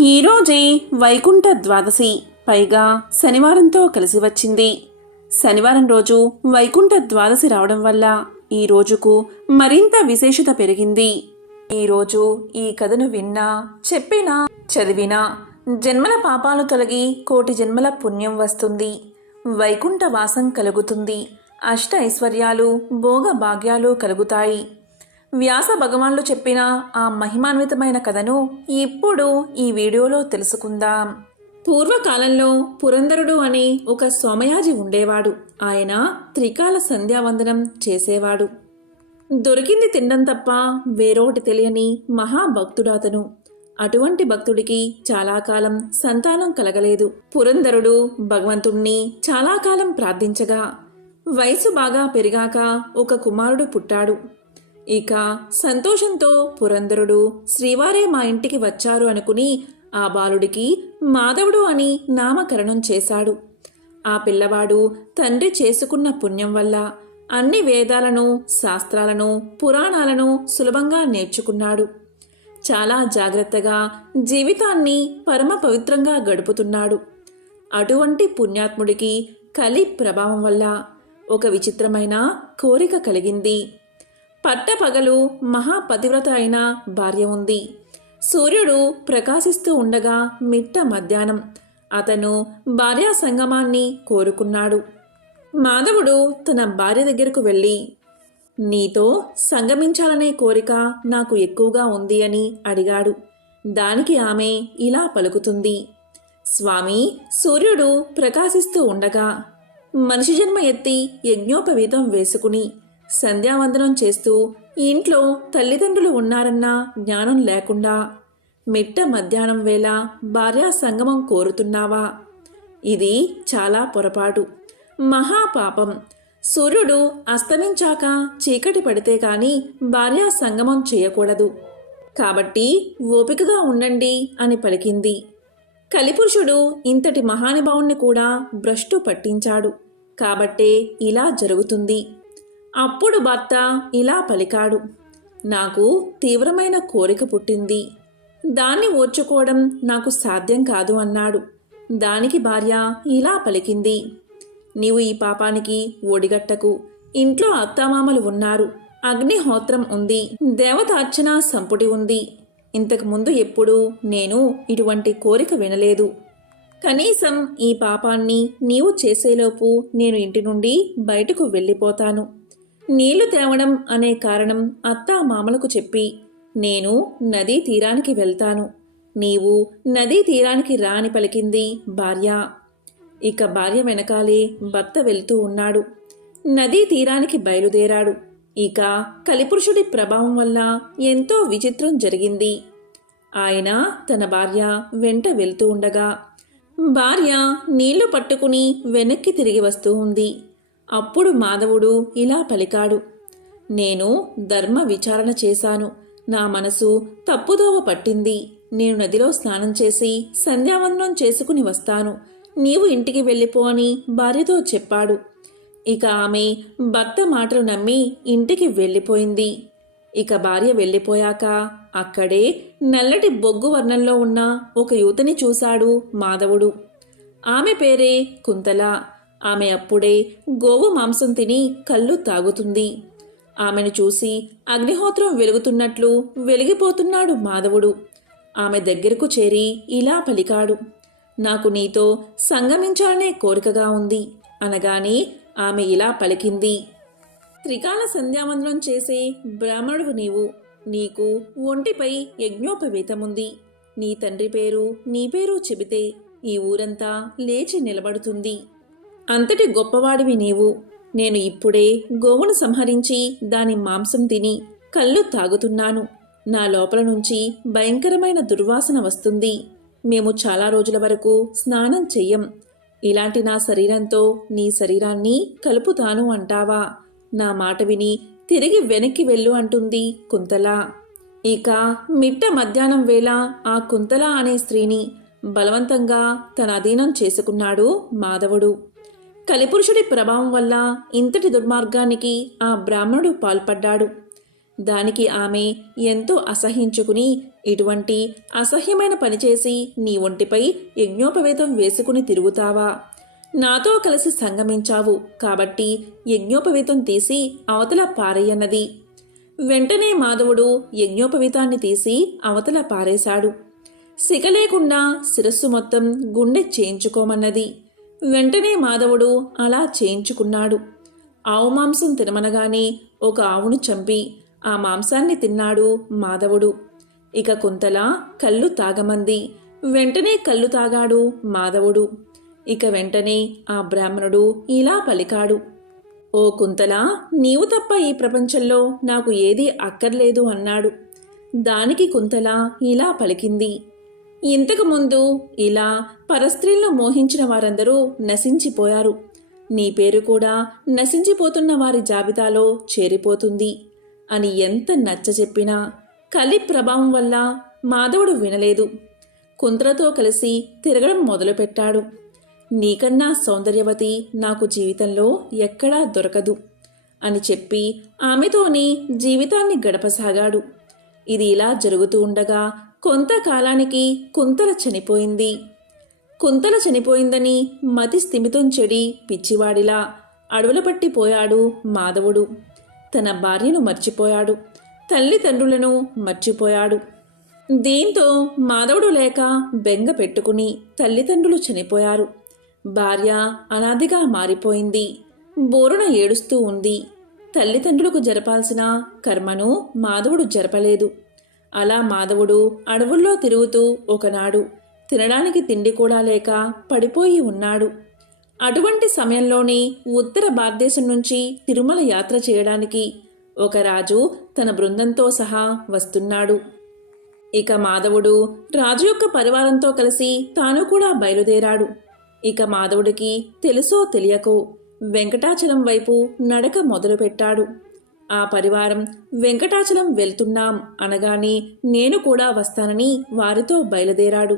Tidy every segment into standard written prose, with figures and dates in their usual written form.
ఈరోజే వైకుంఠ ద్వాదశి, పైగా శనివారంతో కలిసి వచ్చింది. శనివారం రోజు వైకుంఠ ద్వాదశి రావడం వల్ల ఈ రోజుకు మరింత విశేషత పెరిగింది. ఈరోజు ఈ కథను విన్నా, చెప్పినా, చదివినా జన్మల పాపాలు తొలగి కోటి జన్మల పుణ్యం వస్తుంది. వైకుంఠ వాసం కలుగుతుంది. అష్ట ఐశ్వర్యాలు, భోగ భాగ్యాలు కలుగుతాయి. వ్యాస భగవాన్లు చెప్పిన ఆ మహిమాన్వితమైన కథను ఇప్పుడు ఈ వీడియోలో తెలుసుకుందాం. పూర్వకాలంలో పురంధరుడు అని ఒక సోమయాజి ఉండేవాడు. ఆయన త్రికాల సంధ్యావందనం చేసేవాడు. దొరికింది తినడం తప్ప వేరొకటి తెలియని మహాభక్తుడు అతను. అటువంటి భక్తుడికి చాలా కాలం సంతానం కలగలేదు. పురంధరుడు భగవంతుణ్ణి చాలా కాలం ప్రార్థించగా వయసు బాగా పెరిగాక ఒక కుమారుడు పుట్టాడు. ఇక సంతోషంతో పురంధరుడు శ్రీవారే మా ఇంటికి వచ్చారు అనుకుని ఆ బాలుడికి మాధవుడు అని నామకరణం చేశాడు. ఆ పిల్లవాడు తండ్రి చేసుకున్న పుణ్యం వల్ల అన్ని వేదాలను, శాస్త్రాలను, పురాణాలను సులభంగా నేర్చుకున్నాడు. చాలా జాగ్రత్తగా జీవితాన్ని పరమ పవిత్రంగా గడుపుతున్నాడు. అటువంటి పుణ్యాత్ముడికి కలి ప్రభావం వల్ల ఒక విచిత్రమైన కోరిక కలిగింది. పట్టపగలు మహాపతివ్రత అయిన భార్య ఉంది. సూర్యుడు ప్రకాశిస్తూ ఉండగా మిట్ట మధ్యాహ్నం అతను భార్యా సంగమాన్ని కోరుకున్నాడు. మాధవుడు తన భార్య దగ్గరకు వెళ్ళి, నీతో సంగమించాలనే కోరిక నాకు ఎక్కువగా ఉంది అని అడిగాడు. దానికి ఆమె ఇలా పలుకుతుంది, స్వామి, సూర్యుడు ప్రకాశిస్తూ ఉండగా మనిషి జన్మ ఎత్తి యజ్ఞోపవీతం వేసుకుని సంధ్యావందనం చేస్తూ ఇంట్లో తల్లిదండ్రులు ఉన్నారన్న జ్ఞానం లేకుండా మిట్ట మధ్యాహ్నం వేళ భార్యా సంగమం కోరుతున్నావా? ఇది చాలా పొరపాటు, మహాపాపం. సూర్యుడు అస్తమించాక చీకటి పడితే కాని భార్యా సంగమం చేయకూడదు. కాబట్టి ఓపికగా ఉండండి అని పలికింది. కలిపురుషుడు ఇంతటి మహానుభావుణ్ణి కూడా భ్రష్టు పట్టించాడు. కాబట్టే ఇలా జరుగుతుంది. అప్పుడు భర్త ఇలా పలికాడు, నాకు తీవ్రమైన కోరిక పుట్టింది. దాన్ని ఓర్చుకోవడం నాకు సాధ్యం కాదు అన్నాడు. దానికి భార్య ఇలా పలికింది, నీవు ఈ పాపానికి ఒడిగట్టకు. ఇంట్లో అత్తామామలు ఉన్నారు, అగ్నిహోత్రం ఉంది, దేవతార్చన సంపుటి ఉంది. ఇంతకుముందు ఎప్పుడూ నేను ఇటువంటి కోరిక వినలేదు. కనీసం ఈ పాపాన్ని నీవు చేసేలోపు నేను ఇంటి నుండి బయటకు వెళ్ళిపోతాను. నీళ్లు తేవడం అనే కారణం అత్తా మామలకు చెప్పి నేను నదీ తీరానికి వెళ్తాను. నీవు నదీ తీరానికి రా అని పలికింది భార్య. ఇక భార్య వెనకాలే భర్త వెళ్తూ ఉన్నాడు. నదీ తీరానికి బయలుదేరాడు. ఇక కలిపురుషుడి ప్రభావం వల్ల ఎంతో విచిత్రం జరిగింది. ఆయన తన భార్య వెంట వెళ్తూ ఉండగా భార్య నీళ్లు పట్టుకుని వెనక్కి తిరిగి వస్తూ ఉంది. అప్పుడు మాధవుడు ఇలా పలికాడు, నేను ధర్మ విచారణ చేశాను. నా మనసు తప్పుదోవ పట్టింది. నేను నదిలో స్నానం చేసి సంధ్యావందనం చేసుకుని వస్తాను. నీవు ఇంటికి వెళ్ళిపో అని భార్యతో చెప్పాడు. ఇక ఆమె భర్త మాటలు నమ్మి ఇంటికి వెళ్ళిపోయింది. ఇక భార్య వెళ్ళిపోయాక అక్కడే నల్లటి బొగ్గు వర్ణంలో ఉన్న ఒక యువతిని చూశాడు మాధవుడు. ఆమె పేరే కుంతల. ఆమె అప్పుడే గోవు మాంసం తిని కళ్ళు తాగుతుంది. ఆమెను చూసి అగ్నిహోత్రం వెలుగుతున్నట్లు వెలిగిపోతున్నాడు మాధవుడు. ఆమె దగ్గరకు చేరి ఇలా పలికాడు, నాకు నీతో సంగమించాలనే కోరికగా ఉంది అనగానే ఆమె ఇలా పలికింది, త్రికాల సంధ్యావందనం చేసే బ్రాహ్మణుడు నీవు. నీకు ఒంటిపై యజ్ఞోపవీతముంది. నీ తండ్రి పేరు నీ పేరు చెబితే ఈ ఊరంతా లేచి నిలబడుతుంది. అంతటి గొప్పవాడివి నీవు. నేను ఇప్పుడే గోవును సంహరించి దాని మాంసం తిని కళ్ళు తాగుతున్నాను. నా లోపల నుంచి భయంకరమైన దుర్వాసన వస్తుంది. మేము చాలా రోజుల వరకు స్నానం చెయ్యం. ఇలాంటి నా శరీరంతో నీ శరీరాన్ని కలుపుతాను అంటావా? నా మాట విని తిరిగి వెనక్కి వెళ్ళు అంటుంది కుంతల. ఇక మిట్ట మధ్యాహ్నం వేళ ఆ కుంతల అనే స్త్రీని బలవంతంగా తన అధీనం చేసుకున్నాడు మాధవుడు. కలిపురుషుడి ప్రభావం వల్ల ఇంతటి దుర్మార్గానికి ఆ బ్రాహ్మణుడు పాల్పడ్డాడు. దానికి ఆమె ఎంతో అసహించుకుని ఇటువంటి అసహ్యమైన పని చేసి నీ ఒంటిపై యజ్ఞోపవేతం వేసుకుని తిరుగుతావా? నాతో కలిసి సంగమించావు కాబట్టి యజ్ఞోపవీతం తీసి అవతల పారేయన్నది. వెంటనే మాధవుడు యజ్ఞోపవీతాన్ని తీసి అవతల పారేశాడు. సిగ లేకుండా శిరస్సు మొత్తం గుండె చేయించుకోమన్నది. వెంటనే మాధవుడు అలా చేయించుకున్నాడు. ఆవు మాంసం తినమనగానే ఒక ఆవును చంపి ఆ మాంసాన్ని తిన్నాడు మాధవుడు. ఇక కుంతల కళ్ళు తాగమంది. వెంటనే కళ్ళు తాగాడు మాధవుడు. ఇక వెంటనే ఆ బ్రాహ్మణుడు ఇలా పలికాడు, ఓ కుంతల, నీవు తప్ప ఈ ప్రపంచంలో నాకు ఏదీ అక్కర్లేదు అన్నాడు. దానికి కుంతల ఇలా పలికింది, ఇంతకు ముందు ఇలా పరస్త్రీలను మోహించిన వారందరూ నశించిపోయారు. నీ పేరు కూడా నశించిపోతున్న వారి జాబితాలో చేరిపోతుంది అని ఎంత నచ్చచెప్పినా కలి ప్రభావం వల్ల మాధవుడు వినలేదు. కుంతలతో కలిసి తిరగడం మొదలుపెట్టాడు. నీకన్నా సౌందర్యవతి నాకు జీవితంలో ఎక్కడా దొరకదు అని చెప్పి ఆమెతోని జీవితాన్ని గడపసాగాడు. ఇది ఇలా జరుగుతూ ఉండగా కొంతకాలానికి కుంతల చనిపోయింది. కుంతల చనిపోయిందని మతి స్థిమితం చెడి పిచ్చివాడిలా అడవుల పట్టిపోయాడు మాధవుడు. తన భార్యను మర్చిపోయాడు, తల్లిదండ్రులను మర్చిపోయాడు. దీంతో మాధవుడు లేక బెంగ పెట్టుకుని తల్లిదండ్రులు చనిపోయారు. భార్య అనాదిగా మారిపోయింది. బోరున ఏడుస్తూ ఉంది. తల్లిదండ్రులకు జరపాల్సిన కర్మను మాధవుడు జరపలేదు. అలా మాధవుడు అడవుల్లో తిరుగుతూ ఒకనాడు తినడానికి తిండి కూడా లేక పడిపోయి ఉన్నాడు. అటువంటి సమయంలోనే ఉత్తర భారతదేశం నుంచి తిరుమల యాత్ర చేయడానికి ఒక రాజు తన బృందంతో సహా వస్తున్నాడు. ఇక మాధవుడు రాజు యొక్క పరివారంతో కలిసి తాను కూడా బయలుదేరాడు. ఇక మాధవుడికి తెలుసో తెలియకో వెంకటాచలం వైపు నడక మొదలుపెట్టాడు. ఆ పరివారం వెంకటాచలం వెళ్తున్నాం అనగానే నేను కూడా వస్తానని వారితో బయలుదేరాడు.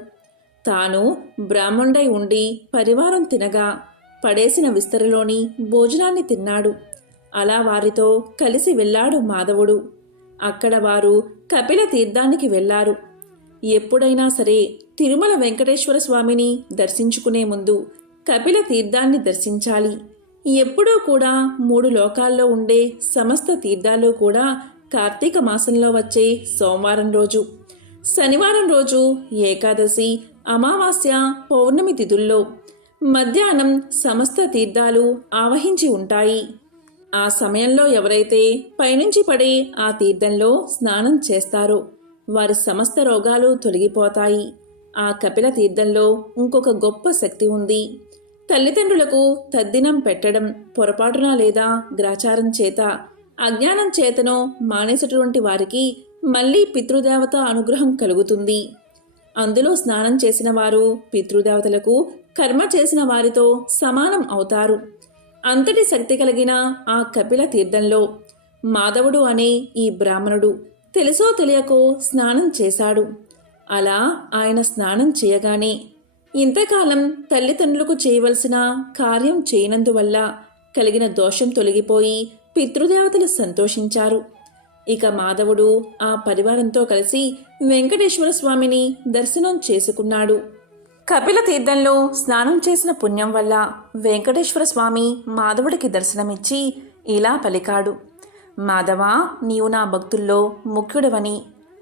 తాను బ్రాహ్మణుడై ఉండి పరివారం తినగా పడేసిన విస్తరలోని భోజనాన్ని తిన్నాడు. అలా వారితో కలిసి వెళ్ళాడు మాధవుడు. అక్కడ వారు కపిల తీర్థానికి వెళ్లారు. ఎప్పుడైనా సరే తిరుమల వెంకటేశ్వర స్వామిని దర్శించుకునే ముందు కపిల తీర్థాన్ని దర్శించాలి. ఎప్పుడూ కూడా 3 లోకాల్లో ఉండే సమస్త తీర్థాలు కూడా కార్తీక మాసంలో వచ్చే సోమవారం రోజు, శనివారం రోజు, ఏకాదశి, అమావాస్య, పౌర్ణమి తిథుల్లో మధ్యాహ్నం సమస్త తీర్థాలు ఆవహించి ఉంటాయి. ఆ సమయంలో ఎవరైతే పైనుంచి పడే ఆ తీర్థంలో స్నానం చేస్తారో వారి సమస్త రోగాలు తొలగిపోతాయి. ఆ కపిల తీర్థంలో ఇంకొక గొప్ప శక్తి ఉంది. తల్లిదండ్రులకు తద్దినం పెట్టడం పొరపాటున లేదా గ్రాచారం చేత అజ్ఞానం చేతనో మానేసేటువంటి వారికి మళ్ళీ పితృదేవత అనుగ్రహం కలుగుతుంది. అందులో స్నానం చేసిన వారు పితృదేవతలకు కర్మ చేసిన వారితో సమానం అవుతారు. అంతటి శక్తి కలిగిన ఆ కపిల తీర్థంలో మాధవుడు అనే ఈ బ్రాహ్మణుడు తెలుసో తెలియకో స్నానం చేశాడు. అలా ఆయన స్నానం చేయగానే ఇంతకాలం తల్లిదండ్రులకు చేయవలసిన కార్యం చేయనందువల్ల కలిగిన దోషం తొలగిపోయి పితృదేవతలు సంతోషించారు. ఇక మాధవుడు ఆ పరివారంతో కలిసి వెంకటేశ్వర స్వామిని దర్శనం చేసుకున్నాడు. కపిల తీర్థంలో స్నానం చేసిన పుణ్యం వల్ల వెంకటేశ్వర స్వామి మాధవుడికి దర్శనమిచ్చి ఇలా పలికాడు, మాధవా, నీవు నా భక్తుల్లో ముఖ్యుడవని.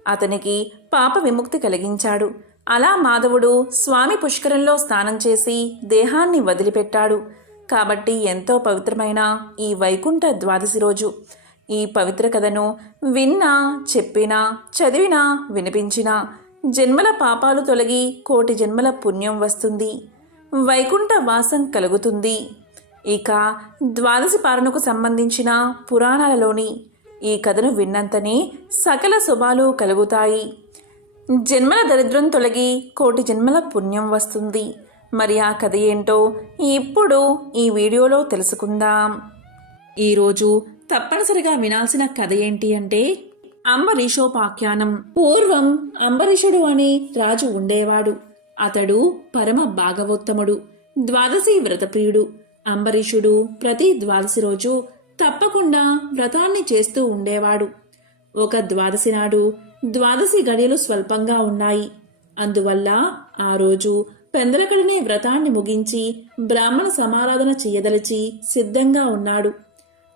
అతనికి పాప విముక్తి కలిగించాడు. అలా మాధవుడు స్వామి పుష్కరంలో స్నానం చేసి దేహాన్ని వదిలిపెట్టాడు. కాబట్టి ఎంతో పవిత్రమైన ఈ వైకుంఠ ద్వాదశి రోజు ఈ పవిత్ర కథను విన్నా, చెప్పినా, చదివినా, వినిపించినా జన్మల పాపాలు తొలగి కోటి జన్మల పుణ్యం వస్తుంది, వైకుంఠ వాసం కలుగుతుంది. ఇక ద్వాదశి పాలనకు సంబంధించిన పురాణాలలోని ఈ కథను విన్నంతనే సకల శుభాలు కలుగుతాయి. జన్మల దరిద్రం తొలగి కోటి జన్మల పుణ్యం వస్తుంది. మరి ఆ కథ ఏంటో ఇప్పుడు ఈ వీడియోలో తెలుసుకుందాం. ఈరోజు తప్పనిసరిగా వినాల్సిన కథ ఏంటి అంటే అంబరీషోపాఖ్యానం. పూర్వం అంబరీషుడు అనే రాజు ఉండేవాడు. అతడు పరమ భాగవోత్తముడు, ద్వాదశి వ్రతప్రియుడు. అంబరీషుడు ప్రతి ద్వాదశి రోజు తప్పకుండా వ్రతాన్ని చేస్తూ ఉండేవాడు. ఒక ద్వాదశి నాడు ద్వాదశి గడియలు స్వల్పంగా ఉన్నాయి. అందువల్ల ఆ రోజు పెందలకడనే వ్రతాన్ని ముగించి బ్రాహ్మణ సమారాధన చెయ్యదలిచి సిద్ధంగా ఉన్నాడు.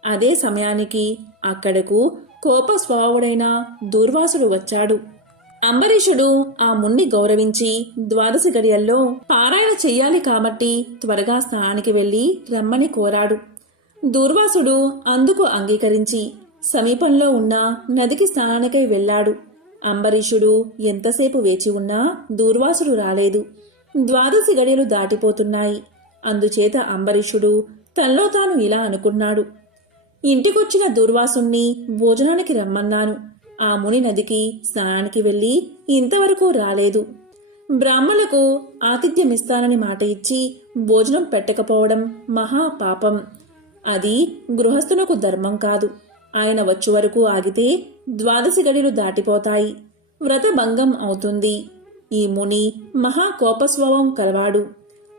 అదే సమయానికి అక్కడకు కోప స్వభావుడైన దూర్వాసుడు వచ్చాడు. అంబరీషుడు ఆ మున్ని గౌరవించి ద్వాదశి గడియల్లో పారాయణ చెయ్యాలి కాబట్టి త్వరగా స్నానానికి వెళ్లి రమ్మని కోరాడు. దూర్వాసుడు అందుకు అంగీకరించి సమీపంలో ఉన్న నదికి స్నానానికై వెళ్లాడు. అంబరీషుడు ఎంతసేపు వేచి ఉన్నా దూర్వాసుడు రాలేదు. ద్వాదశి గడియలు దాటిపోతున్నాయి. అందుచేత అంబరీషుడు తనలో తాను ఇలా అనుకున్నాడు. ఇంటికొచ్చిన దూర్వాసుణ్ణి భోజనానికి రమ్మన్నాను. ఆ ముని నదికి స్నానానికి వెళ్లి ఇంతవరకు రాలేదు. బ్రాహ్మణులకు ఆతిథ్యమిస్తానని మాట ఇచ్చి భోజనం పెట్టకపోవడం మహాపాపం. అది గృహస్థునకు ధర్మం కాదు. ఆయన వచ్చే వరకు ఆగితే ద్వాదశి గడియలు దాటిపోతాయి. వ్రత భంగం అవుతుంది. ఈ ముని మహాకోపస్వభావం కలవాడు.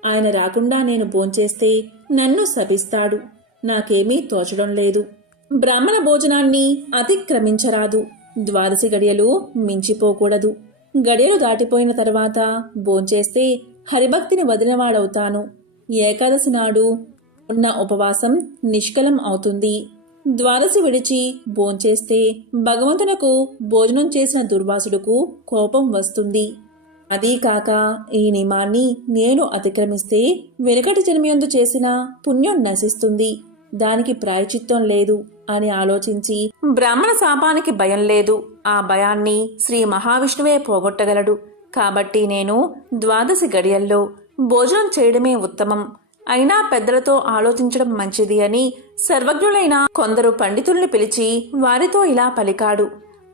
ఆయన రాకుండా నేను భోంచేస్తే నన్ను శపిస్తాడు. నాకేమీ తోచడం లేదు. బ్రాహ్మణ భోజనాన్ని అతిక్రమించరాదు. ద్వాదశి గడియలు మించిపోకూడదు. గడియలు దాటిపోయిన తర్వాత భోంచేస్తే హరిభక్తిని వదిలినవాడవుతాను. ఏకాదశి నాడు ఉన్న ఉపవాసం నిష్కలం అవుతుంది. ద్వాదశి విడిచి భోంచేస్తే భగవంతునకు భోజనం చేసిన దుర్వాసుడుకు కోపం వస్తుంది. అదీ కాక ఈ నియమాన్ని నేను అతిక్రమిస్తే వెనుకటి జన్మయందు చేసిన పుణ్యం నశిస్తుంది. దానికి ప్రాయచిత్తం లేదు అని ఆలోచించి బ్రాహ్మణ శాపానికి భయం లేదు. ఆ భయాన్ని శ్రీ మహావిష్ణువే పోగొట్టగలడు. కాబట్టి నేను ద్వాదశి గడియల్లో భోజనం చేయడమే ఉత్తమం. అయినా పెద్దలతో ఆలోచించడం మంచిది అని సర్వజ్ఞులైన కొందరు పండితుల్ని పిలిచి వారితో ఇలా పలికాడు.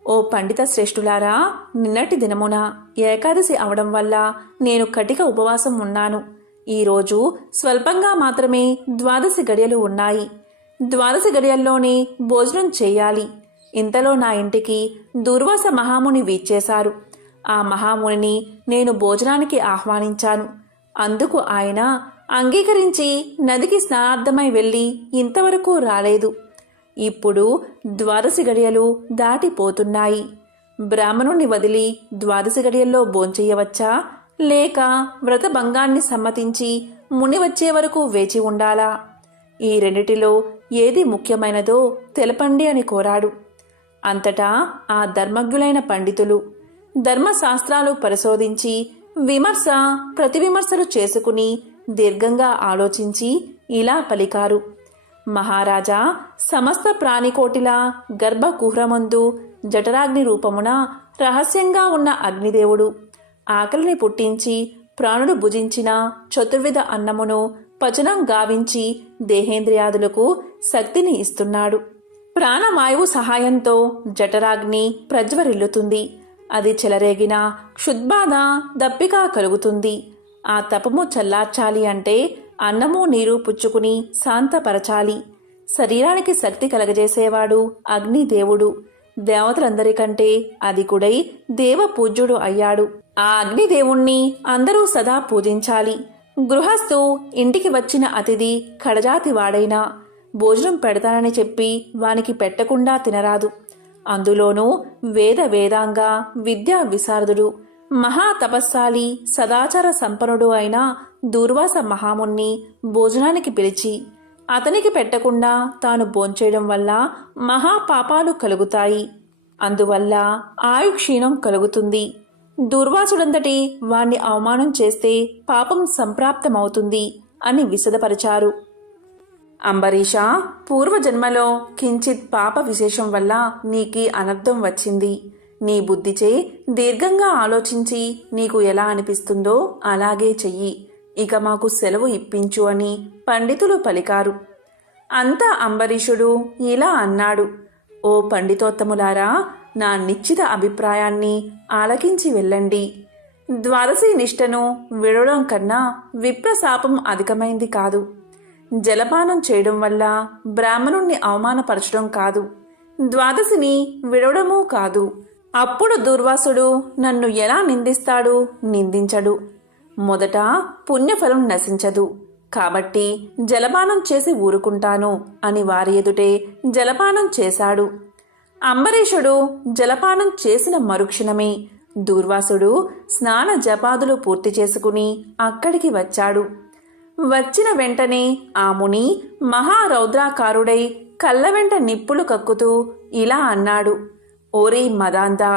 ఓ పండిత శ్రేష్ఠులారా, నిన్నటి దినమున ఏకాదశి అవడం వల్ల నేను కటిక ఉపవాసం ఉన్నాను. ఈరోజు స్వల్పంగా మాత్రమే ద్వాదశి గడియలు ఉన్నాయి. ద్వాదశి గడియల్లోనే భోజనం చేయాలి. ఇంతలో నా ఇంటికి దూర్వాస మహాముని వీచ్చేశారు. ఆ మహామునిని నేను భోజనానికి ఆహ్వానించాను. అందుకు ఆయన అంగీకరించి నదికి స్నానార్థమై వెళ్ళి ఇంతవరకు రాలేదు. ఇప్పుడు ద్వాదశి గడియలు దాటిపోతున్నాయి. బ్రాహ్మణుణ్ణి వదిలి ద్వాదశి గడియల్లో భోంచెయ్యవచ్చా, లేక వ్రత భంగాన్ని సమ్మతించి ముని వచ్చే వరకు వేచి ఉండాలా? ఈ రెండిటిలో ఏది ముఖ్యమైనదో తెలపండి అని కోరాడు. అంతటా ఆ ధర్మజ్ఞులైన పండితులు ధర్మశాస్త్రాలు పరిశోధించి విమర్శ ప్రతివిమర్శలు చేసుకుని దీర్ఘంగా ఆలోచించి ఇలా పలికారు. మహారాజా, సమస్త ప్రాణికోటిల గర్భకుహ్రమందు జఠరాగ్ని రూపమున రహస్యంగా ఉన్న అగ్నిదేవుడు ఆకలిని పుట్టించి ప్రాణుడు భుజించిన చతుర్విధ అన్నమును పచనం గావించి దేహేంద్రియాదులకు శక్తిని ఇస్తున్నాడు. ప్రాణవాయువు సహాయంతో జఠరాగ్ని ప్రజ్వరిల్లుతుంది. అది చెలరేగిన క్షుద్బాధ దప్పిక కలుగుతుంది. ఆ తపము చల్లార్చాలి అంటే అన్నము నీరు పుచ్చుకుని శాంతపరచాలి. శరీరానికి శక్తి కలగజేసేవాడు అగ్నిదేవుడు. దేవతలందరికంటే అధికుడై దేవపూజ్యుడు అయ్యాడు. ఆ అగ్నిదేవుణ్ణి అందరూ సదా పూజించాలి. గృహస్థు ఇంటికి వచ్చిన అతిథి కడజాతి వాడైనా భోజనం పెడతానని చెప్పి వానికి పెట్టకుండా తినరాదు. అందులోనూ వేదాంగ విద్యా విశారదుడు మహాతపస్శాలి సదాచార సంపన్నుడు అయిన దూర్వాస మహాముని భోజనానికి పిలిచి అతనికి పెట్టకుండా తాను భోంచేయడం వల్ల మహాపాపాలు కలుగుతాయి. అందువల్ల ఆయుక్షీణం కలుగుతుంది. దుర్వాసుడంతటి వాణ్ణి అవమానం చేస్తే పాపం సంప్రాప్తమవుతుంది అని విశదపరిచారు. అంబరీష, పూర్వజన్మలో కించిత్ పాప విశేషం వల్ల నీకీ అనర్థం వచ్చింది. నీ బుద్ధిచే దీర్ఘంగా ఆలోచించి నీకు ఎలా అనిపిస్తుందో అలాగే చెయ్యి. ఇక మాకు సెలవు ఇప్పించు అని పండితులు పలికారు. అంతా అంబరీషుడు ఇలా అన్నాడు. ఓ పండితోత్తములారా, నా నిశ్చిత అభిప్రాయాన్ని ఆలకించి వెళ్ళండి. ద్వాదశి నిష్టను విడవడం కన్నా విప్రశాపం అధికమైంది కాదు. జలపానం చేయడం వల్ల బ్రాహ్మణుణ్ణి అవమానపరచడం కాదు. ద్వాదశిని విడవడమూ కాదు. అప్పుడు దుర్వాసుడు నన్ను ఎలా నిందిస్తాడు? నిందించడు. మొదట పుణ్యఫలం నశించదు కాబట్టి జలపానం చేసి ఊరుకుంటాను అని వారి ఎదుటే జలపానం చేశాడు. అంబరీషుడు జలపానం చేసిన మరుక్షణమే దూర్వాసుడు స్నాన జపాదులు పూర్తి చేసుకుని అక్కడికి వచ్చాడు. వచ్చిన వెంటనే ఆ ముని మహారౌద్రాకారుడై కళ్ళ వెంట నిప్పులు కక్కుతూ ఇలా అన్నాడు: ఓరీ మదాందా,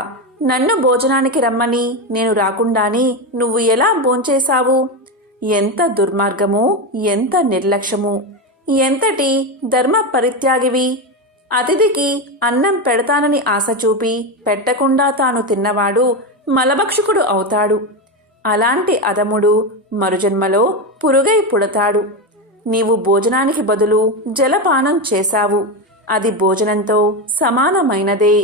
నన్ను భోజనానికి రమ్మని నేను రాకుండానే నువ్వు ఎలా భోంచేశావు? ఎంత దుర్మార్గము, ఎంత నిర్లక్ష్యము, ఎంతటి ధర్మ పరిత్యాగివి! అతిథికి అన్నం పెడతానని ఆశ చూపి పెట్టకుండా తాను తిన్నవాడు మలభక్షకుడు అవుతాడు. అలాంటి అధముడు మరుజన్మలో పురుగై పుడతాడు. నీవు భోజనానికి బదులు జలపానం చేశావు. అది భోజనంతో సమానమైనదే.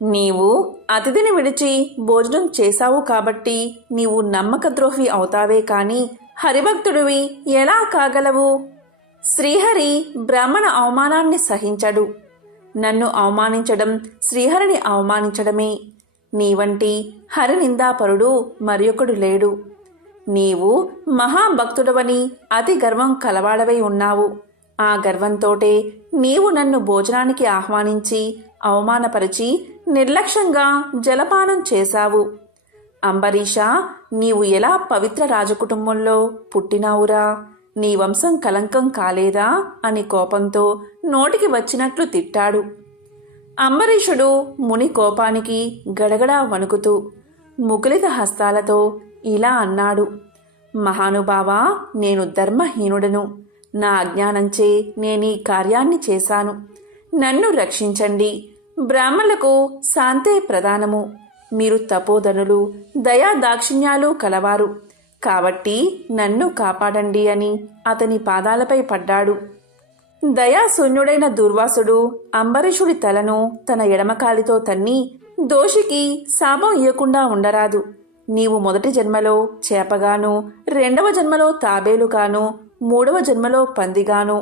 నీవు అతిథిని విడిచి భోజనం చేశావు కాబట్టి నీవు నమ్మకద్రోహి అవుతావే కాని హరిభక్తుడివి ఎలా కాగలవు? శ్రీహరి బ్రాహ్మణ అవమానాన్ని సహించడు. నన్ను అవమానించడం శ్రీహరిని అవమానించడమే. నీవంటి హరినిందాపరుడు మరియొకడు లేడు. నీవు మహాభక్తుడవని అతి గర్వం కలవాడవై ఉన్నావు. ఆ గర్వంతోటే నీవు నన్ను భోజనానికి ఆహ్వానించి అవమానపరిచి నిర్లక్ష్యంగా జలపానం చేశావు. అంబరీష, నీవు ఎలా పవిత్ర రాజకుటుంబంలో పుట్టినావురా? నీ వంశం కలంకం కాలేదా అని కోపంతో నోటికి వచ్చినట్లు తిట్టాడు. అంబరీషుడు ముని కోపానికి గడగడా వణుకుతూ ముకులిత హస్తాలతో ఇలా అన్నాడు: మహానుభావా, నేను ధర్మహీనుడను. నా అజ్ఞానంచే నేనీ కార్యాన్ని చేశాను. నన్ను రక్షించండి. బ్రాహ్మణులకు శాంతే ప్రధానము. మీరు తపోధనులు, దయా దాక్షిణ్యాలు కలవారు కాబట్టి నన్ను కాపాడండి అని అతని పాదాలపై పడ్డాడు. దయాశూన్యుడైన దూర్వాసుడు అంబరీషుడి తలను తన ఎడమకాలితో తన్ని, దోషికి శాపం ఇయ్యకుండా ఉండరాదు. నీవు మొదటి జన్మలో చేపగాను, రెండవ జన్మలో తాబేలుగాను, మూడవ జన్మలో పందిగాను,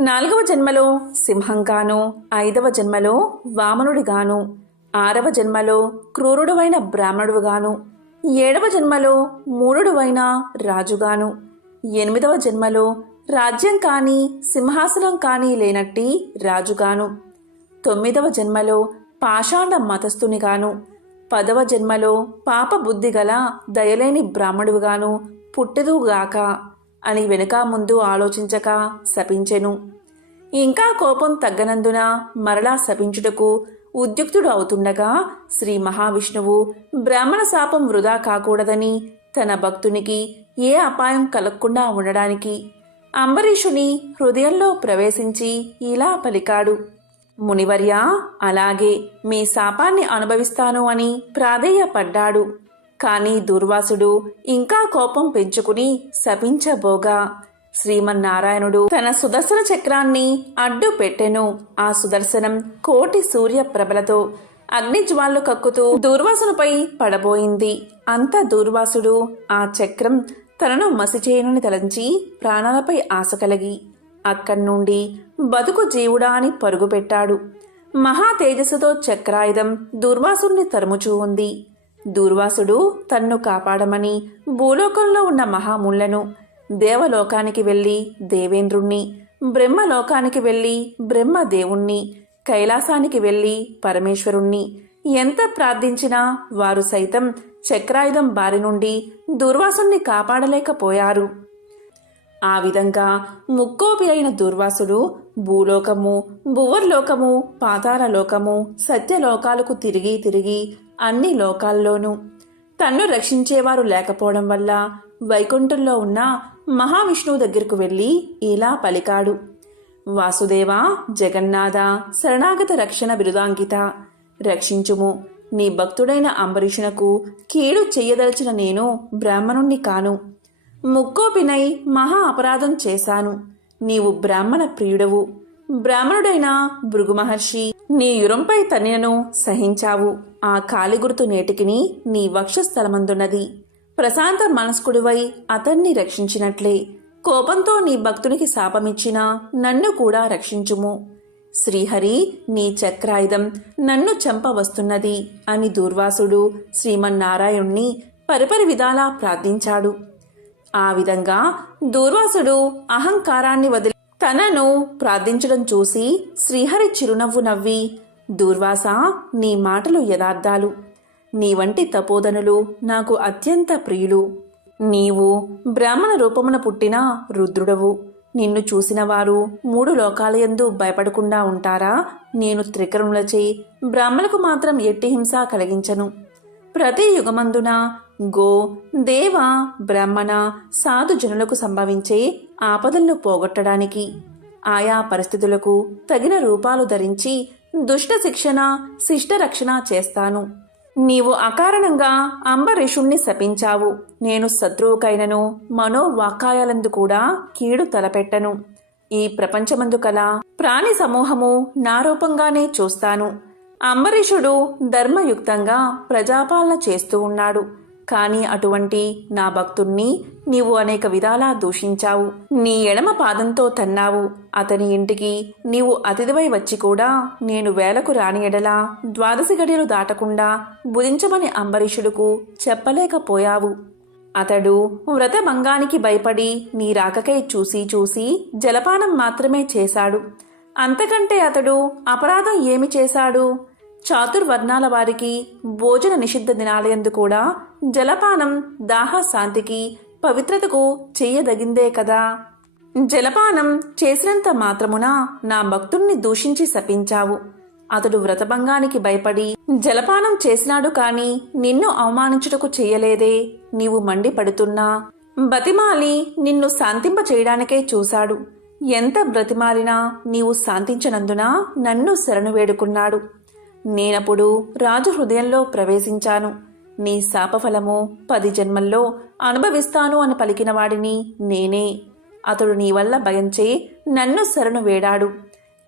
నాలుగవ జన్మలో సింహంగాను, ఐదవ జన్మలో వామనుడిగాను, ఆరవ జన్మలో క్రూరుడువైన బ్రాహ్మణుడుగాను, ఏడవ జన్మలో మూఢుడువైన రాజుగాను, ఎనిమిదవ జన్మలో రాజ్యం కానీ సింహాసనం కానీ లేనట్టి రాజుగాను, తొమ్మిదవ జన్మలో పాషాండ మతస్థునిగాను, 10వ జన్మలో పాప బుద్ధి గల దయలేని బ్రాహ్మణుడుగాను పుట్టెదుగాక అని వెనుక ముందు ఆలోచించక శపించెను. ఇంకా కోపం తగ్గనందున మరలా శపించుటకు ఉద్యుక్తుడు అవుతుండగా శ్రీ మహావిష్ణువు బ్రాహ్మణ శాపం వృధా కాకూడదని తన భక్తునికి ఏ అపాయం కలగకుండా ఉండడానికి అంబరీషుని హృదయంలో ప్రవేశించి ఇలా పలికాడు: మునివర్యా, అలాగే మీ శాపాన్ని అనుభవిస్తాను అని ప్రాధేయపడ్డాడు. కాని దుర్వాసుడు ఇంకా కోపం పెంచుకుని శపించబోగా శ్రీమన్నారాయణుడు తన సుదర్శన చక్రాన్ని అడ్డు పెట్టెను. ఆ సుదర్శనం కోటి సూర్య ప్రభలతో అగ్నిజ్వాళ్లు కక్కుతూ దూర్వాసునిపై పడబోయింది. అంత దూర్వాసుడు ఆ చక్రం తనను మసిచేయనని తలంచి ప్రాణాలపై ఆశ కలిగి అక్కడ్నుండి బతుకు జీవుడా అని పరుగుపెట్టాడు. మహా తేజస్సుతో చక్రాయుధం దూర్వాసుని తరుముచూ ఉంది. దూర్వాసుడు తన్ను కాపాడమని భూలోకంలో ఉన్న మహాముళ్లను, దేవలోకానికి వెళ్లి దేవేంద్రుణ్ణి, బ్రహ్మలోకానికి వెళ్లి బ్రహ్మదేవుణ్ణి, కైలాసానికి వెళ్లి పరమేశ్వరుణ్ణి ఎంత ప్రార్థించినా వారు సైతం చక్రాయుధం బారి నుండి దూర్వాసుని కాపాడలేకపోయారు. ఆ విధంగా ముక్కోపి అయిన దూర్వాసుడు భూలోకము, భువర్లోకము, పాతాళలోకము, సత్యలోకాలకు తిరిగి తిరిగి అన్ని లోకాల్లోనూ తన్ను రక్షించేవారు లేకపోవడం వల్ల వైకుంఠంలో ఉన్న మహావిష్ణువు దగ్గరకు వెళ్లి ఇలా పలికాడు: వాసుదేవా, జగన్నాథ, శరణాగత రక్షణ బిరుదాంకిత, రక్షించుము. నీ భక్తుడైన అంబరీషునకు కీడు చెయ్యదలిచిన నేను బ్రాహ్మణుణ్ణి కాను. ముక్కోపినై మహా అపరాధం చేశాను. నీవు బ్రాహ్మణ ప్రియుడవు. బ్రాహ్మణుడైన భృగు మహర్షి నీ యురంపై తన్నినను సహించావు. ఆ కాలిగుర్తు నేటికిని నీ వక్షస్థలమందున్నది. ప్రశాంత మనస్కుడివై అతన్ని రక్షించినట్లే కోపంతో నీ భక్తునికి శాపమిచ్చినా నన్ను కూడా రక్షించుము. శ్రీహరి, నీ చక్రాయుధం నన్ను చంపవస్తున్నది అని దూర్వాసుడు శ్రీమన్నారాయణ్ణి పరిపరి విధాలా ప్రార్థించాడు. ఆ విధంగా దూర్వాసుడు అహంకారాన్ని వదిలి తనను ప్రార్థించడం చూసి శ్రీహరి చిరునవ్వు నవ్వి దూర్వాస, నీ మాటలు యథార్థాలు. నీ వంటి తపోధనులు నాకు అత్యంత ప్రియులు. నీవు బ్రాహ్మణ రూపమున పుట్టిన రుద్రుడవు. నిన్ను చూసిన వారు 3 లోకాలయందు భయపడకుండా ఉంటారా? నేను త్రికరములచే బ్రాహ్మణులకు మాత్రం ఎట్టి హింస కలిగించను. ప్రతి యుగమందున గో, దేవ, బ్రాహ్మణ, సాధు జనులకు సంభవించే ఆపదలను పోగొట్టడానికి ఆయా పరిస్థితులకు తగిన రూపాలు ధరించి దుష్ట శిక్షణ, శిష్ట రక్షణ చేస్తాను. నీవు అకారణంగా అంబరీషుణ్ణి శపించావు. నేను శత్రువుకైనను మనోవాక్కాయాలందు కూడా కీడు తలపెట్టను. ఈ ప్రపంచమందు కల ప్రాణి సమూహము నా రూపంగానే చూస్తాను. అంబరీషుడు ధర్మయుక్తంగా ప్రజాపాలన చేస్తూ ఉన్నాడు. కాని అటువంటి నా భక్తుణ్ణి నీవు అనేక విధాలా దూషించావు. నీ ఎడమ పాదంతో తన్నావు. అతని ఇంటికి నీవు అతిథివై వచ్చి కూడా నేను వేలకు రాని ఎడలా 12 గడియలు దాటకుండా భుజించమని అంబరీషుడుకు చెప్పలేకపోయావు. అతడు వ్రతభంగానికి భయపడి నీ రాకకై చూసి జలపానం మాత్రమే చేశాడు. అంతకంటే అతడు అపరాధం ఏమి చేశాడు? చాతుర్వర్ణాల వారికి భోజన నిషిద్ధ దినాలయందు కూడా జలపానం దాహ శాంతికి పవిత్రతకు చెయ్యదగిందే కదా. జలపానం చేసినంత మాత్రమున నా భక్తుణ్ణి దూషించి శపించావు. అతడు వ్రతభంగానికి భయపడి జలపానం చేసినాడు కాని నిన్ను అవమానించుటకు చెయ్యలేదే. నీవు మండిపడుతున్నా బతిమాలి నిన్ను శాంతింప చేయడానికే చూశాడు. ఎంత బ్రతిమాలినా నీవు శాంతించనందున నన్ను శరణు వేడుకున్నాడు. నేనప్పుడు రాజు హృదయంలో ప్రవేశించాను. నీ శాపఫలము 10 జన్మల్లో అనుభవిస్తాను అని పలికిన వాడిని నేనే. అతడు నీ వల్ల భయంచే నన్ను శరణు వేడాడు.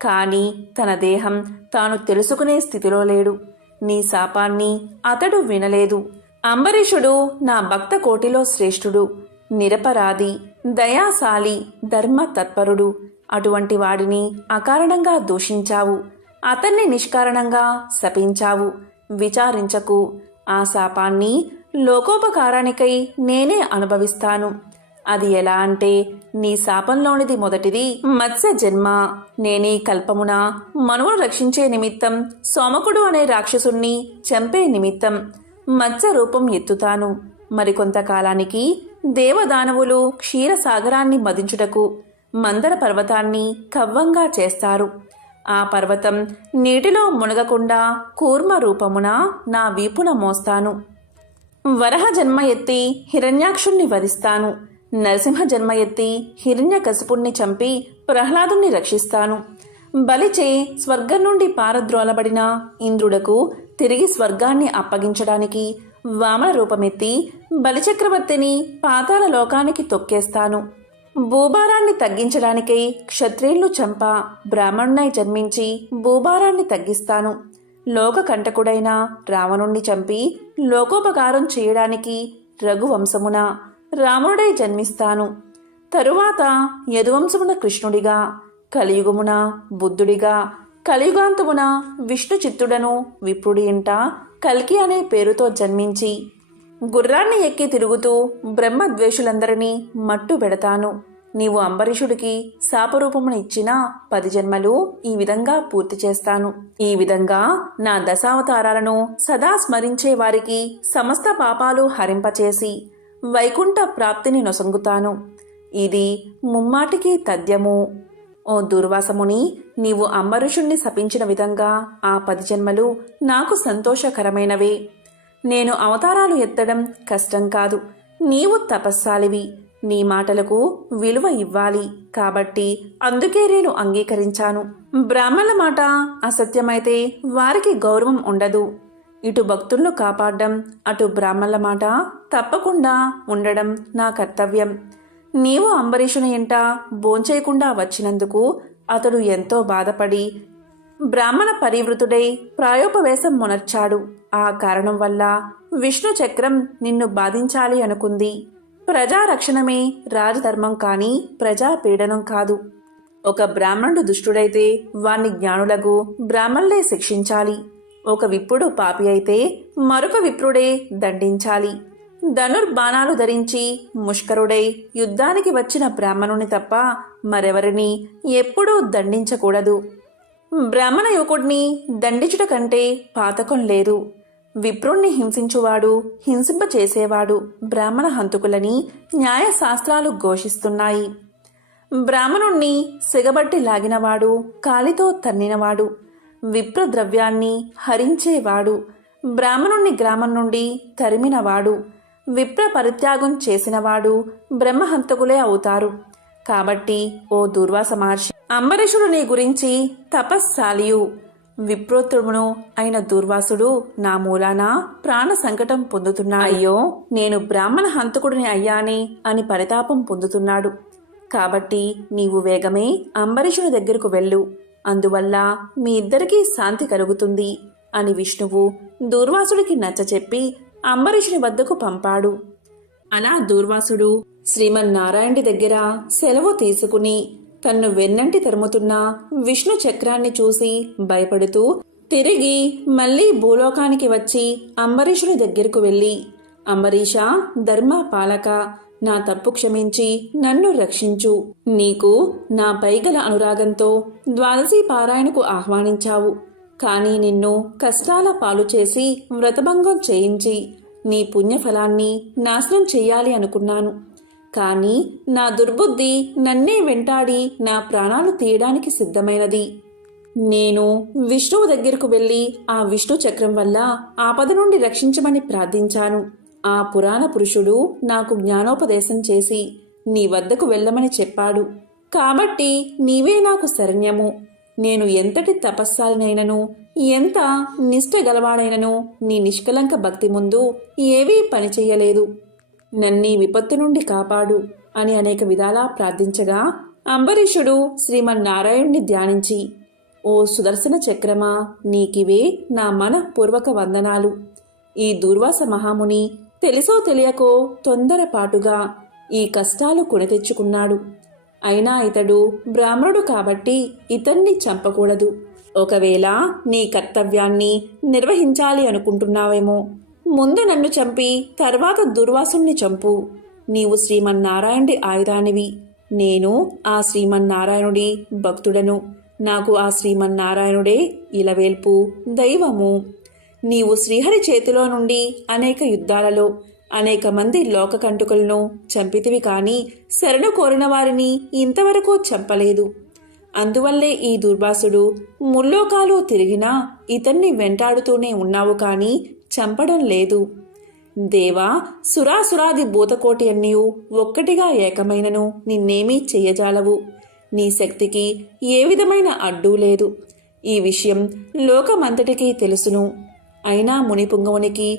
కాని తన దేహం తాను తెలుసుకునే స్థితిలో లేడు. నీ శాపాన్ని అతడు వినలేదు. అంబరీషుడు నా భక్త కోటిలో శ్రేష్ఠుడు, నిరపరాధి, దయాశాలి, ధర్మ తత్పరుడు. అటువంటి వాడిని అకారణంగా దూషించావు. అతన్ని నిష్కారణంగా శపించావు. విచారించకు. ఆ శాపాన్ని లోకోపకారానికై నేనే అనుభవిస్తాను. అది ఎలా అంటే, నీ శాపంలోనిది మొదటిది మత్స్య జన్మ. నేనీ కల్పమున మనువును రక్షించే నిమిత్తం సోమకుడు అనే రాక్షసుణ్ణి చంపే నిమిత్తం మత్స్య రూపం ఎత్తుతాను. మరికొంతకాలానికి దేవదానవులు క్షీరసాగరాన్ని మదించుటకు మందర పర్వతాన్ని కవ్వంగా చేస్తారు. ఆ పర్వతం నీటిలో మునగకుండా కూర్మ రూపమున నా వీపున మోస్తాను. వరహ జన్మ ఎత్తి హిరణ్యాక్షుణ్ణి వధిస్తాను. నరసింహ జన్మ ఎత్తి హిరణ్యకశిపుణ్ణి చంపి ప్రహ్లాదుణ్ణి రక్షిస్తాను. బలిచే స్వర్గం నుండి పారద్రోలబడిన ఇంద్రుడకు తిరిగి స్వర్గాన్ని అప్పగించడానికి వామన రూపమెత్తి బలిచక్రవర్తిని పాతాళ లోకానికి తొక్కేస్తాను. భూభారాన్ని తగ్గించడానికై క్షత్రియులను చంప బ్రాహ్మణునై జన్మించి భూభారాన్ని తగ్గిస్తాను. లోకకంటకుడైన రావణుణ్ణి చంపి లోకోపకారం చేయడానికి రఘువంశమున రాముడై జన్మిస్తాను. తరువాత యదువంశమున కృష్ణుడిగా, కలియుగమున బుద్ధుడిగా, కలియుగాంతమున విష్ణు చిత్తుడను విప్రుడి ఇంట కల్కి అనే పేరుతో జన్మించి గుర్రాన్ని ఎక్కి తిరుగుతూ బ్రహ్మద్వేషులందరినీ మట్టు పెడతాను. నీవు అంబరీషుడికి శాపరూపమును ఇచ్చిన 10 జన్మలు ఈ విధంగా పూర్తి చేస్తాను. ఈ విధంగా నా దశావతారాలను సదా స్మరించే వారికి సమస్త పాపాలు హరింపచేసి వైకుంఠ ప్రాప్తిని నొసంగుతాను. ఇది ముమ్మాటికి తథ్యము. ఓ దుర్వాసముని, నీవు అంబరీషుణ్ణి శపించిన విధంగా ఆ 10 జన్మలు నాకు సంతోషకరమైనవే. నేను అవతారాలు ఎత్తడం కష్టం కాదు. నీవు తపస్సాలివి. నీ మాటలకు విలువ ఇవ్వాలి. కాబట్టి అందుకే నేను అంగీకరించాను. బ్రాహ్మణుల మాట అసత్యమైతే వారికి గౌరవం ఉండదు. ఇటు భక్తులను కాపాడడం, అటు బ్రాహ్మణుల మాట తప్పకుండా ఉండడం నా కర్తవ్యం. నీవు అంబరీషుని ఇంట భోంచేయకుండా వచ్చినందుకు అతడు ఎంతో బాధపడి బ్రాహ్మణ పరివృతుడై ప్రాయోపవేశం మొనర్చాడు. ఆ కారణం వల్ల విష్ణు చక్రం నిన్ను బాధించాలి అనుకుంది. ప్రజారక్షణమే రాజధర్మం కాని ప్రజాపీడనం కాదు. ఒక బ్రాహ్మణుడు దుష్టుడైతే వాణ్ణి జ్ఞానులకు బ్రాహ్మణులే శిక్షించాలి. ఒక విప్రుడు పాపి అయితే మరొక విప్రుడే దండించాలి. ధనుర్బాణాలు ధరించి ముష్కరుడై యుద్ధానికి వచ్చిన బ్రాహ్మణుని తప్ప మరెవరిని ఎప్పుడూ దండించకూడదు. బ్రాహ్మణ యువకుడిని దండించుట కంటే పాతకం లేదు. విప్రుణ్ణి హింసించువాడు, హింసింప చేసేవాడు బ్రాహ్మణ హంతకులని న్యాయశాస్త్రాలు ఘోషిస్తున్నాయి. బ్రాహ్మణుణ్ణి సిగబట్టి లాగినవాడు, కాలితో తన్నినవాడు, విప్ర ద్రవ్యాన్ని హరించేవాడు, బ్రాహ్మణుణ్ణి గ్రామం నుండి తరిమినవాడు, విప్ర పరిత్యాగం చేసినవాడు బ్రహ్మహంతకులే అవుతారు. కాబట్టి ఓ దుర్వాస మహర్షి, అంబరీషుడు నీ గురించి తపస్సాలియు విప్రోత్తమును అయిన దుర్వాసుడు నా మూలాన ప్రాణ సంకటం పొందుతున్నాడు. అయ్యో, నేను బ్రాహ్మణ హంతకుడిని అయ్యానే అని పరితాపం పొందుతున్నాడు. కాబట్టి నీవు వేగమే అంబరీషుని దగ్గరకు వెళ్ళు, అందువల్ల మీ ఇద్దరికీ శాంతి కలుగుతుంది అని విష్ణువు దూర్వాసుడికి నచ్చచెప్పి అంబరీషుని వద్దకు పంపాడు. అలా దూర్వాసుడు శ్రీమన్నారాయణుడి దగ్గర సెలవు తీసుకుని తన్ను వెన్నంటి తరుముతున్న విష్ణు చక్రాన్ని చూసి భయపడుతూ తిరిగి మళ్లీ భూలోకానికి వచ్చి అంబరీషుని దగ్గరకు వెళ్ళి, అంబరీషా, ధర్మ పాలక, నా తప్పు క్షమించి నన్ను రక్షించు. నీకు నా పైగల అనురాగంతో ద్వాదశి పారాయణకు ఆహ్వానించావు. కానీ నిన్ను కష్టాల పాలు చేసి వ్రతభంగం చేయించి నీ పుణ్యఫలాన్ని నాశనం చెయ్యాలి అనుకున్నాను. కానీ నా దుర్బుద్ధి నన్నే వెంటాడి నా ప్రాణాలు తీయడానికి సిద్ధమైనది. నేను విష్ణువు దగ్గరకు వెళ్ళి ఆ విష్ణు చక్రం వల్ల ఆపద నుండి రక్షించమని ప్రార్థించాను. ఆ పురాణ పురుషుడు నాకు జ్ఞానోపదేశం చేసి నీ వద్దకు వెళ్ళమని చెప్పాడు. కాబట్టి నీవే నాకు శరణ్యము. నేను ఎంతటి తపస్సాలినైనను, ఎంత నిష్ఠ గలవాడైనను నీ నిష్కలంక భక్తి ముందు ఏవీ పనిచెయ్యలేదు. నన్నీ విపత్తు నుండి కాపాడు అని అనేక విధాలా ప్రార్థించగా అంబరీషుడు శ్రీమన్నారాయణుణ్ణి ధ్యానించి, ఓ సుదర్శన చక్రమా, నీకివే నా మనఃపూర్వక వందనాలు. ఈ దూర్వాస మహాముని తెలుసో తెలియకో తొందరపాటుగా ఈ కష్టాలు కొని తెచ్చుకున్నాడు. అయినా ఇతడు బ్రాహ్మణుడు కాబట్టి ఇతన్ని చంపకూడదు. ఒకవేళ నీ కర్తవ్యాన్ని నిర్వహించాలి అనుకుంటున్నావేమో, ముందు నన్ను చంపి తర్వాత దుర్వాసుణ్ణి చంపు. నీవు శ్రీమన్నారాయణుడి ఆయుధానివి. నేను ఆ శ్రీమన్నారాయణుడి భక్తుడను. నాకు ఆ శ్రీమన్నారాయణుడే ఇలవేల్పు, దైవము. నీవు శ్రీహరి చేతిలో నుండి అనేక యుద్ధాలలో అనేక మంది లోకకంటుకులను చంపితివి, కానీ శరణు కోరిన వారిని ఇంతవరకు చంపలేదు. అందువల్లే ఈ దుర్వాసుడు ముల్లోకాలు తిరిగినా ఇతన్ని వెంటాడుతూనే ఉన్నావు, కానీ చంపడం లేదు. దేవా, సురాసురాది భూతకోటి అన్నీయు ఒక్కటిగా ఏకమైనను నిన్నేమీ చెయ్యజాలవు. నీ శక్తికి ఏ విధమైన అడ్డూ లేదు. ఈ విషయం లోకమంతటికీ తెలుసును. అయినా మునిపుంగవునికి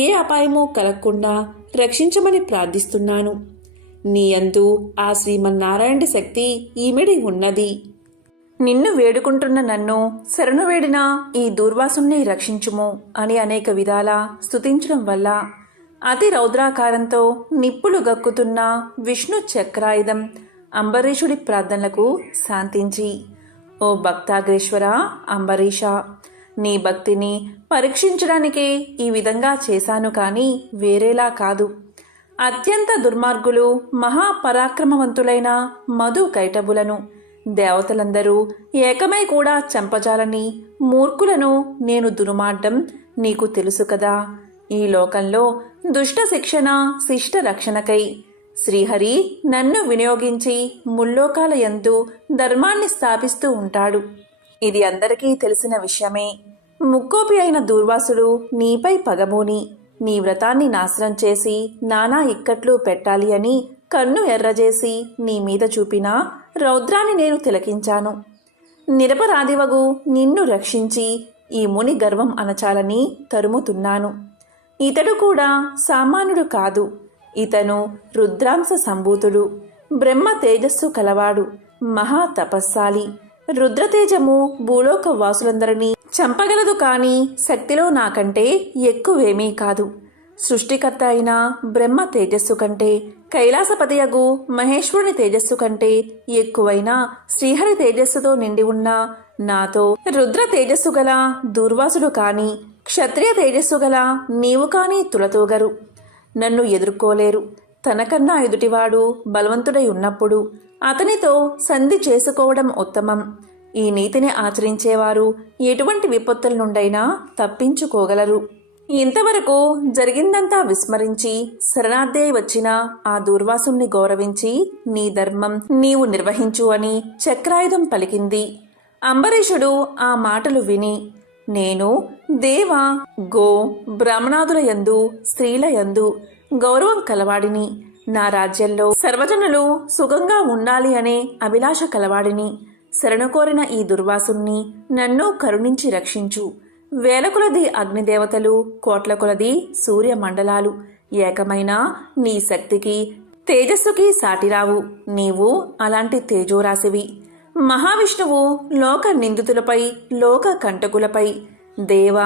ఏ అపాయమూ కలగకుండా రక్షించమని ప్రార్థిస్తున్నాను. నీ యందు ఆ శ్రీమన్నారాయణుడి శక్తి ఈమెడి ఉన్నది. నిన్ను వేడుకుంటున్న నన్ను శరణు వేడిన ఈ దూర్వాసుని రక్షించుము అని అనేక విధాలా స్తుతించడం వల్ల అతి రౌద్రాకారంతో నిప్పులు గక్కుతున్న విష్ణు చక్రాయుధం అంబరీషుడి ప్రార్థనలకు శాంతించి, ఓ భక్తాగ్రేశ్వర అంబరీష, నీ భక్తిని పరీక్షించడానికే ఈ విధంగా చేశాను, కానీ వేరేలా కాదు. అత్యంత దుర్మార్గులు, మహాపరాక్రమవంతులైన మధు కైటబులను దేవతలందరూ ఏకమై కూడా చంపజాలని మూర్ఖులను నేను దుర్మార్గం నీకు తెలుసు కదా. ఈ లోకంలో దుష్ట శిక్షణ, శిష్ట రక్షణకై శ్రీహరి నన్ను వినియోగించి ముల్లోకాల యందు ధర్మాన్ని స్థాపిస్తూ ఉంటాడు. ఇది అందరికీ తెలిసిన విషయమే. ముక్కోపి అయిన దూర్వాసుడు నీపై పగబూని నీ వ్రతాన్ని నాశనం చేసి నానా ఇక్కట్లు పెట్టాలి అని కన్ను ఎర్రజేసి నీ మీద చూపిన రౌద్రాన్ని నేను తిలకించాను. నిరపరాధివగు నిన్ను రక్షించి ఈ ముని గర్వం అణచాలని తరుముతున్నాను. ఇతడు కూడా సామాన్యుడు కాదు. ఇతను రుద్రాంశ సంభూతుడు, బ్రహ్మ తేజస్సు కలవాడు, మహా తపస్సాలి. రుద్రతేజము భూలోక వాసులందరినీ చంపగలదు, కానీ శక్తిలో నాకంటే ఎక్కువేమీ కాదు. సృష్టికర్త అయిన బ్రహ్మ తేజస్సు కంటే, కైలాసపతియగు మహేశ్వరుని తేజస్సు కంటే ఎక్కువైన శ్రీహరి తేజస్సుతో నిండి ఉన్న నాతో రుద్ర తేజస్సు గల దూర్వాసుడు కాని, క్షత్రియ తేజస్సు గల నీవు కాని తులతూగరు. నన్ను ఎదుర్కోలేరు. తనకన్నా ఎదుటివాడు బలవంతుడై ఉన్నప్పుడు అతనితో సంధి చేసుకోవడం ఉత్తమం. ఈ నీతిని ఆచరించేవారు ఎటువంటి విపత్తుల నుండైనా తప్పించుకోగలరు. ఇంతవరకు జరిగిందంతా విస్మరించి శరణార్థే వచ్చిన ఆ దూర్వాసుని గౌరవించి నీ ధర్మం నీవు నిర్వహించు అని చక్రాయుధం పలికింది. అంబరీషుడు ఆ మాటలు విని, నేను దేవ, గో, బ్రాహ్మణాదుల యందు, స్త్రీల యందు గౌరవం కలవాడిని, నా రాజ్యంలో సర్వజనులు సుఖంగా ఉండాలి అనే అభిలాష కలవాడిని. శరణు కోరిన ఈ దుర్వాసుని నన్ను కరుణించి రక్షించు. వేల కొలది అగ్నిదేవతలు, కోట్ల కొలది సూర్యమండలాలు ఏకమైన నీ శక్తికి, తేజస్సుకి సాటిరావు. నీవు అలాంటి తేజోరాశివి. మహావిష్ణువు లోక నిందితులపై, లోక కంటకులపై, దేవ,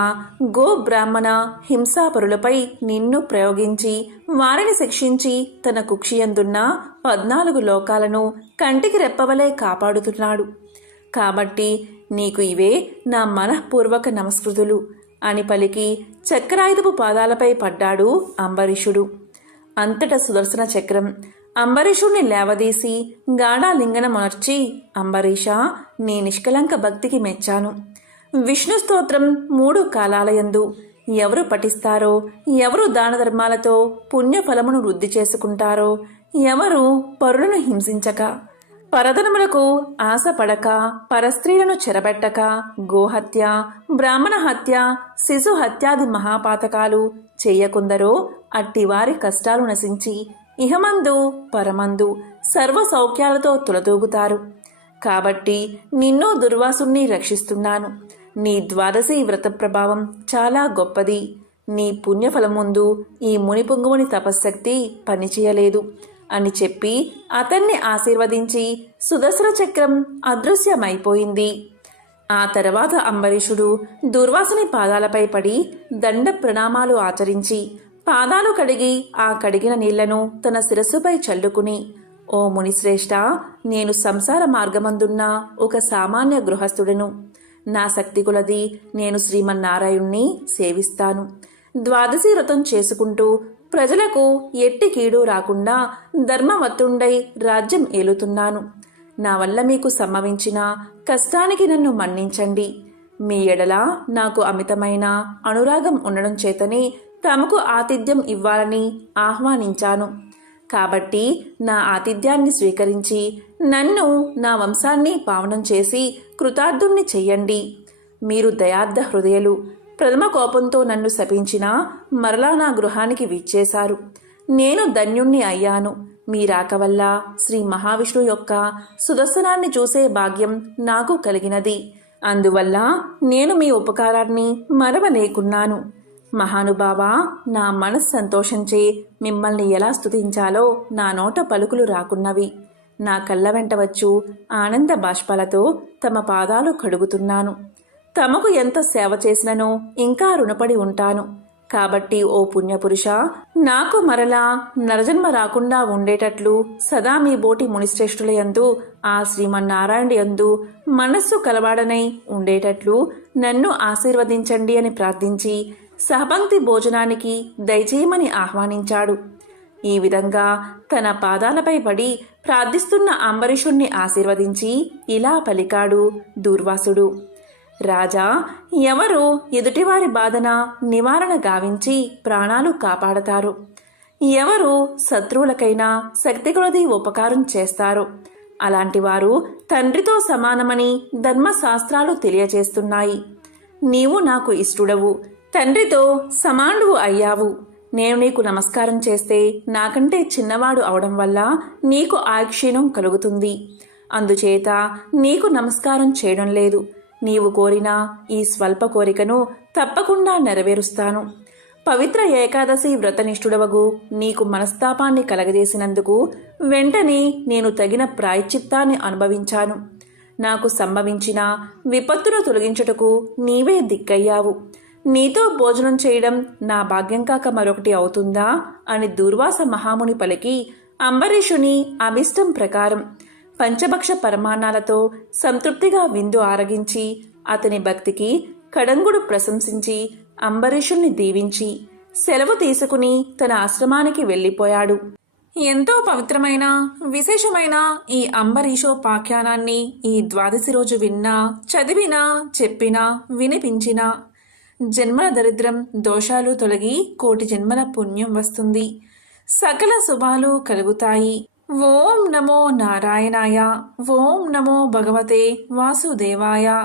గో, బ్రాహ్మణ హింసాపరులపై నిన్ను ప్రయోగించి వారిని శిక్షించి తన కుక్షియందున్న 14 లోకాలను కంటికి రెప్పవలే కాపాడుతున్నాడు. కాబట్టి నీకు ఇవే నా మనఃపూర్వక నమస్కృతులు అని పలికి చక్రాయుధపు పాదాలపై పడ్డాడు అంబరీషుడు. అంతటా సుదర్శన చక్రం అంబరీషుణ్ణి లేవదీసి గాఢాలింగనమర్చి, అంబరీషా, నీ నిష్కలంక భక్తికి మెచ్చాను. విష్ణు స్తోత్రం 3 కాలాలయందు ఎవరు పఠిస్తారో, ఎవరు దాన ధర్మాలతో పుణ్యఫలమును వృద్ధి చేసుకుంటారో, ఎవరు పరులను హింసించక, పరధనములకు ఆశపడక, పరస్త్రీలను చెరబెట్టక, గోహత్య, బ్రాహ్మణ హత్య, శిశు హత్యాది మహాపాతకాలు చెయ్యకుందరో అట్టివారి కష్టాలు నశించి ఇహమందు పరమందు సర్వ సౌఖ్యాలతో తులతూగుతారు. కాబట్టి నిన్ను దుర్వాసుని రక్షిస్తున్నాను. నీ ద్వాదశి వ్రత ప్రభావం చాలా గొప్పది. నీ పుణ్యఫలం ముందు ఈ మునిపుంగువుని తపశ్శక్తి పనిచేయలేదు అని చెప్పి అతన్ని ఆశీర్వదించి సుదర్శన చక్రం అదృశ్యమైపోయింది. ఆ తర్వాత అంబరీషుడు దుర్వాసుని పాదాలపై పడి దండ ప్రణామాలు ఆచరించి పాదాలు కడిగి ఆ కడిగిన నీళ్లను తన శిరస్సుపై చల్లుకుని, ఓ మునిశ్రేష్ఠ, నేను సంసార మార్గమందున్న ఒక సామాన్య గృహస్థుడను. నా శక్తి కొలది నేను శ్రీమన్నారాయణ్ణి సేవిస్తాను. ద్వాదశి వ్రతం చేసుకుంటూ ప్రజలకు ఎట్టి కీడు రాకుండా ధర్మవత్తుండై రాజ్యం ఏలుతున్నాను. నా వల్ల మీకు సంభవించిన కష్టానికి నన్ను మన్నించండి. మీ ఎడల నాకు అమితమైన అనురాగం ఉండడం చేతనే తమకు ఆతిథ్యం ఇవ్వాలని ఆహ్వానించాను. కాబట్టి నా ఆతిథ్యాన్ని స్వీకరించి నన్ను, నా వంశాన్ని పావనం చేసి కృతార్థుణ్ణి చెయ్యండి. మీరు దయార్థ హృదయులు. ప్రథమ కోపంతో నన్ను శపించినా మరలా నా గృహానికి విచ్చేశారు. నేను ధన్యుణ్ణి అయ్యాను. మీ రాక వల్ల శ్రీ మహావిష్ణువు యొక్క సుదర్శనాన్ని చూసే భాగ్యం నాకు కలిగినది. అందువల్ల నేను మీ ఉపకారాన్ని మరవలేకున్నాను. మహానుభావా, నా మనస్సు సంతోషంచే మిమ్మల్ని ఎలా స్తుతించాలో నా నోట పలుకులు రాకున్నవి. నా కళ్ళ వెంట వచ్చు ఆనంద బాష్పాలతో తమ పాదాలు కడుగుతున్నాను. తమకు ఎంత సేవ చేసిననో ఇంకా రుణపడి ఉంటాను. కాబట్టి ఓ పుణ్యపురుష, నాకు మరలా నరజన్మ రాకుండా ఉండేటట్లు సదా మీ బోటి మునిశ్రేష్ఠుల యందు, ఆ శ్రీమన్నారాయణుడి యందు మనస్సు కలవాడనై ఉండేటట్లు నన్ను ఆశీర్వదించండి అని ప్రార్థించి సహపంక్తి భోజనానికి దయచేయమని ఆహ్వానించాడు. ఈ విధంగా తన పాదాలపై పడి ప్రార్థిస్తున్న అంబరీషుణ్ణి ఆశీర్వదించి ఇలా పలికాడు దూర్వాసుడు. రాజా, ఎవరు ఎదుటివారి బాధన నివారణ గావించి ప్రాణాలు కాపాడతారు, ఎవరు శత్రువులకైనా శక్తి కొలది ఉపకారం చేస్తారో అలాంటి వారు తండ్రితో సమానమని ధర్మశాస్త్రాలు తెలియజేస్తున్నాయి. నీవు నాకు ఇష్టుడవు, తండ్రితో సమానుడు అయ్యావు. నేను నీకు నమస్కారం చేస్తే నాకంటే చిన్నవాడు అవడం వల్ల నీకు ఆక్షీణం కలుగుతుంది. అందుచేత నీకు నమస్కారం చేయడం లేదు. నీవు కోరిన ఈ స్వల్ప కోరికను తప్పకుండా నెరవేరుస్తాను. పవిత్ర ఏకాదశి వ్రతనిష్ఠుడవగు నీకు మనస్తాపాన్ని కలగజేసినందుకు వెంటనే నేను తగిన ప్రాయశ్చిత్తాన్ని అనుభవించాను. నాకు సంభవించిన విపత్తును తొలగించుటకు నీవే దిక్కయ్యావు. నీతో భోజనం చేయడం నా భాగ్యం కాక మరొకటి అవుతుందా అని దూర్వాస మహాముని పలికి అంబరీషుని అభిష్టం ప్రకారం పంచభక్ష పరమాణాలతో సంతృప్తిగా విందు ఆరగించి అతని భక్తికి కడంగుడు ప్రశంసించి అంబరీషుణ్ణి దీవించి సెలవు తీసుకుని తన ఆశ్రమానికి వెళ్ళిపోయాడు. ఎంతో పవిత్రమైన విశేషమైన ఈ అంబరీషోపాఖ్యానాన్ని ఈ ద్వాదశి రోజు విన్నా, చదివినా, చెప్పినా, వినిపించినా జన్మల దరిద్రం దోషాలు తొలగి కోటి జన్మల పుణ్యం వస్తుంది. సకల శుభాలు కలుగుతాయి. ఓం నమో నారాయణాయ. ఓం నమో భగవతే వాసుదేవాయ.